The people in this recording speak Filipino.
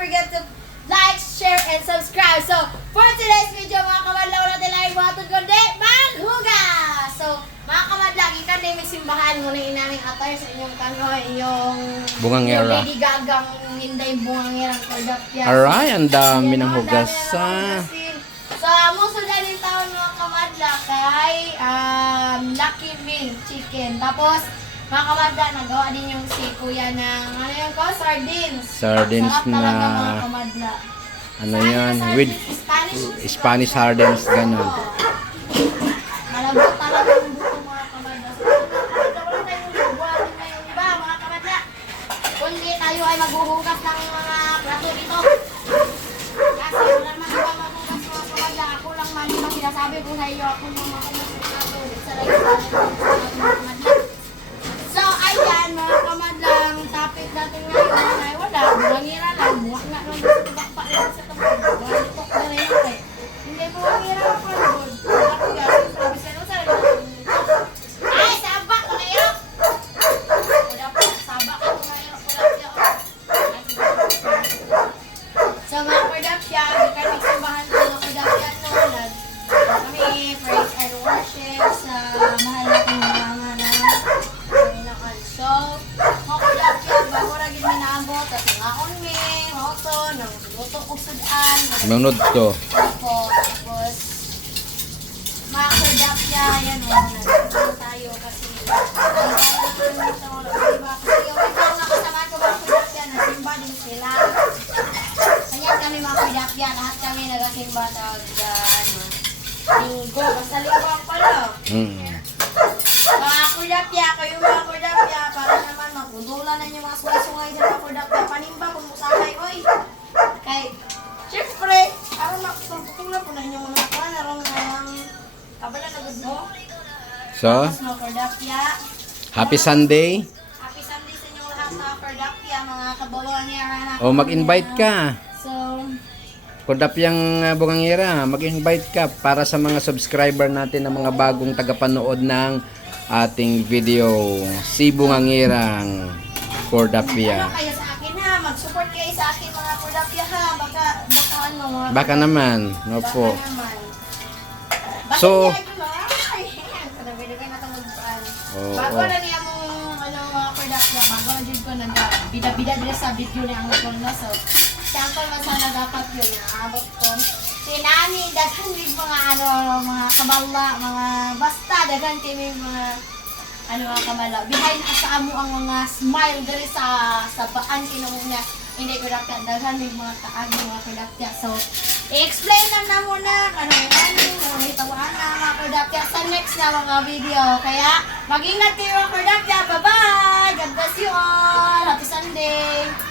forget to like, share, and subscribe. So, for today's video, mga kamadlaw na nila yung mga kundi, maghuga! So, mga kamadlaw, ikan din may simbahan mo na inaming atay sa inyong kano, inyong Bungangera. yung Lady Gagang Inday Bungangerang Kardapya. Aray, ang dami ng hugas. Ah. hugasin. So, amo sa daling taon mga kamadla kay um, Lucky Meal Chicken. Tapos, mga kamadla, nagawa din yung kuya ng, ano yung ko? Sardines. Sardines Sarap talaga na- mga kamadla. Ano Sa yan? sardines, With Spanish. Spanish hardens, ganun. Oo. Malambot talaga yung buto mga kamadla. So, wala tayong buwan ngayong iba mga kamadla. Kundi tayo ay maghuhugas ng mga plato dito. Kasi wala naman ibang maghugas mga kamadla. Ako lang man yung sinasabi ko sa iyo. Ako lang maghugas ng plato. Sa lang So mga kordapya, di kayo magsimbahan ng mga kordapya no, nag kami praise and worship sa mahal nating mga na Panginoon. So, mga kordapya, bago ra gid minaabot, at ngaon mi, hoto, nang luto ko sudan, Manod to. Opo, tapos mga kordapya, yan o, nandito tayo kasi ang kailangan nito, diba? Kasi yung ito nga kasama ko mga kordapya, nasimba din sila. Kanya kami mga kordapya, lahat kami nagasimba tawag dyan. Linggo, basta linggo ang pala. Mm. Mga kordapya, kayo mga kordapya, para naman magbudulan na yung mga sungay-sungay sa mga kordapya. Panimba kung musakay, oy. Kay, syempre, aron makapagpukong na po na inyong mga kan, aron ang kabala na gud mo. So, mga kordapya, happy Sunday. happy Sunday sa inyong lahat mga kordapya, mga kabuluan niya. O mag-invite ka. So, Kordapyang uh, Bungangera, mag-invite ka para sa mga subscriber natin ng mga bagong tagapanood ng ating video. Si Bungangirang ano Kordapya. kayo sa akin ha? Mag-support kayo sa akin mga kordapya ha? Baka, baka ano mga Baka naman. Opo. Baka naman. Basta So- yun, ay, kadabili-bili na. Bago na niya mo, ano, mga niya, bago na dyan ko nanda, bida-bida din sa video niya ang ko na, so, sample man sana dapat yun, naabot ko. Si Nani, daghan yung mga, ano, mga kabala, mga, basta, daghan kami mga, ano mga kamala, behind sa amo ang mga smile dali sa sa paan kinamo na hindi ko dapat daghan yung mga kaagi mga kudapya. So, i-explain lang na muna ano ano, ano yung tawaan na mga kudapya sa next na mga video. Kaya, mag-ingat kayo mga kudapya. Bye-bye! God bless you all! Happy Sunday!